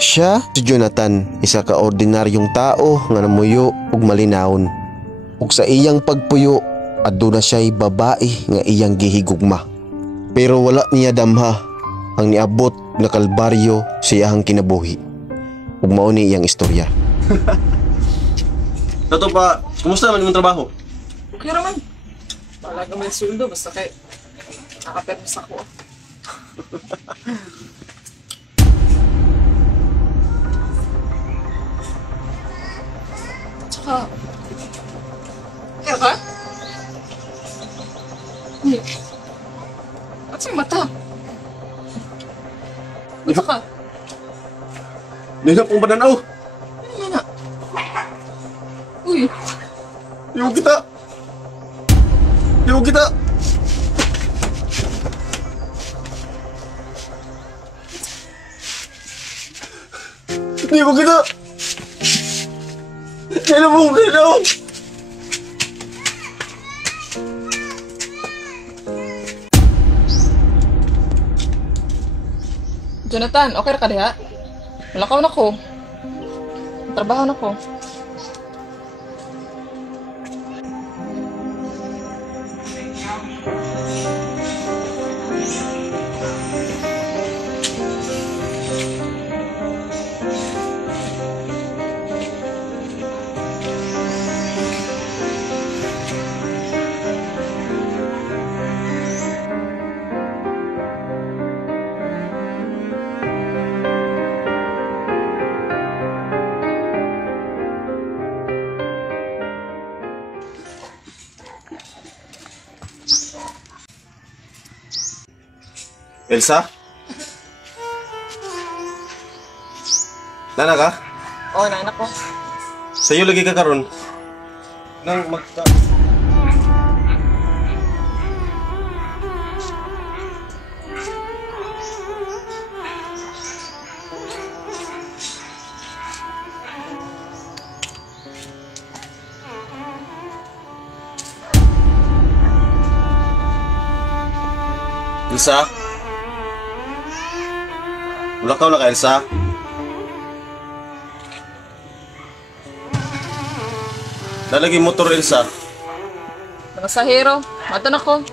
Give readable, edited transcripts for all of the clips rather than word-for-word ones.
Siya si Jonathan, isa ka ordinaryong tao nga namuyo ug malinawon. Ug sa iyang pagpuyo, aduna siya'y babae nga iyang gihigugma. Pero wala niya damha ang niabot nga kalbaryo sa iyang kinabuhi. Ug mao ni iyang istorya. Dato pa, kumusta naman yung trabaho? Okay naman. Wala ka may sweldo, basta kay nakapermis ako. Tsaka, kaya ka? Hindi. At sa'yo mata? Mata ka? Nila pong bananaw! Ano nga na? Uy, Iwo kita! Iwo kita! Iwo kita! Nila pong bananaw! Jonathan, okay ra ka diha? Malakaw na ko. Trabaho na ko. Elsa? Nana ka? Oo, naanak ko. Sa'yo lagi ka karon. Nang magka... Elsa? Mulakaw na ka, Elsa? Nalagi motor, Elsa. Mga sahero, mato na ko.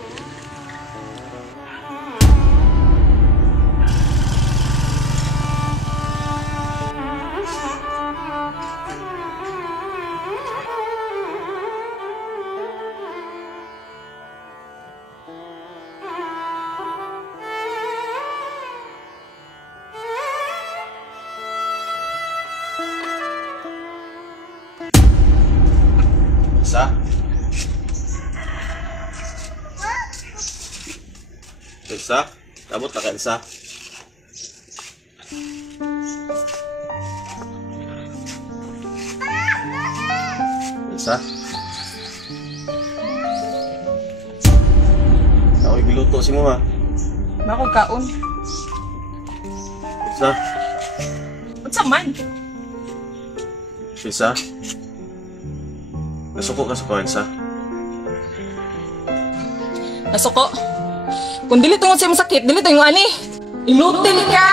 Elsa? Elsa? Abot na ka, Elsa? Elsa? Ako'y giluto si mo, ha? Makog kaon. Elsa? Unsa man? Elsa? Nasuko ka sa ko, Elsa? Nasuko. Kung dili tungod sa imong sakit, dili to yung ani. Inutil ka!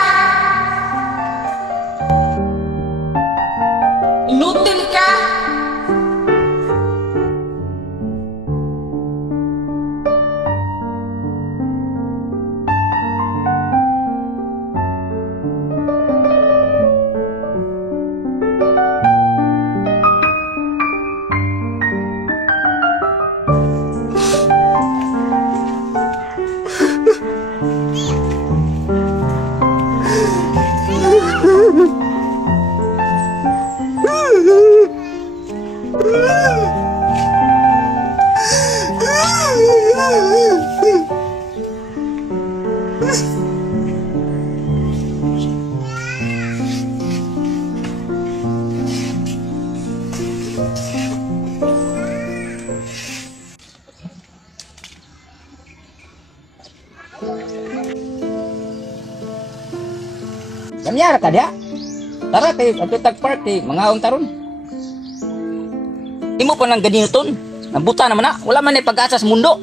Inutil ka! Kanyara ka dia. Tara kay ato tag party, mga taron. Imo pa nang ganiton. Nabuta naman na, wala man ay pag-asa sa mundo.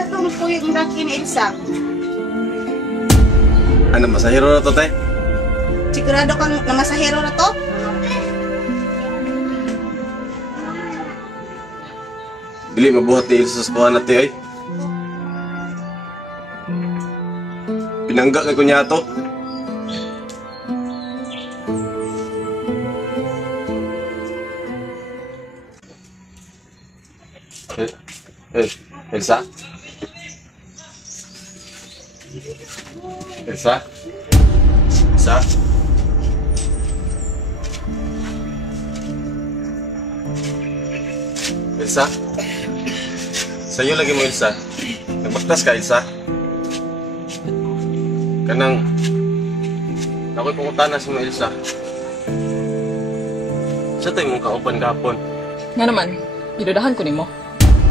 Asa to po yung laki ni Elsa? Ano, masahiro na to, te? Sigurado kang namasahero na to? Dili, mabuhat ni Ilsa sa kuha na, te, ay. Pinangga kay kunya to. Elsa? Elsa? Elsa? Elsa? Sa'yo lagi mo, Elsa. Nagbaktas ka, Elsa? Kanang... Ako'y pangutanas mo, Elsa. Sa tayo mong kaupan kahapon. Nga naman, idudahan ko nimo.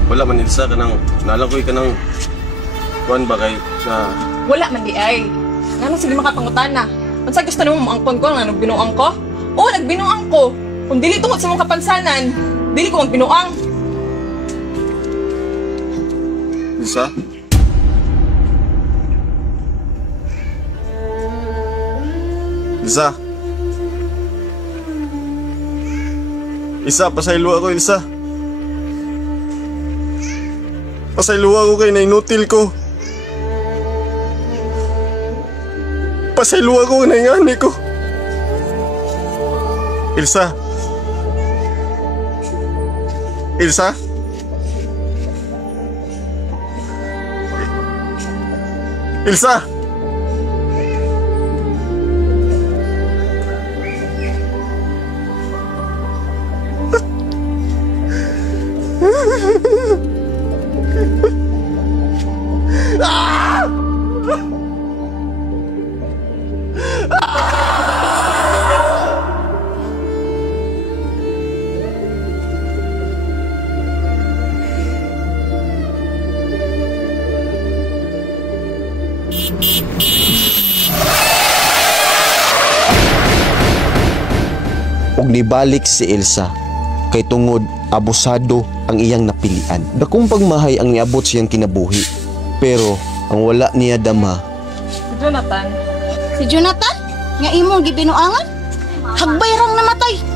Wala man, Elsa, kanang... Nalakoy ka ng... Kuan ba kay sa... Wala man di ay. Nga nang sige makapangutana. Kung sa gusto nimo maangkon ko nga nagbinuang ko? Oo, nagbinuang ko. Kung dili tungod sa mong kapansanan, dili ko magbinuang. Elsa? Elsa? Isa, pasaylo ako, Elsa. Pasaylo ako kay na inutil ko. Pasaylo ako na ingani ko. Elsa? Elsa? Elsa! ug nibalik si Elsa kay tungod abusado ang iyang napilian. Dakong pagmahay ang niabot siyang kinabuhi, pero ang wala niya dama. Jonathan, Si Jonathan? Nga imong gibinuangan? Hagbay rang namatay.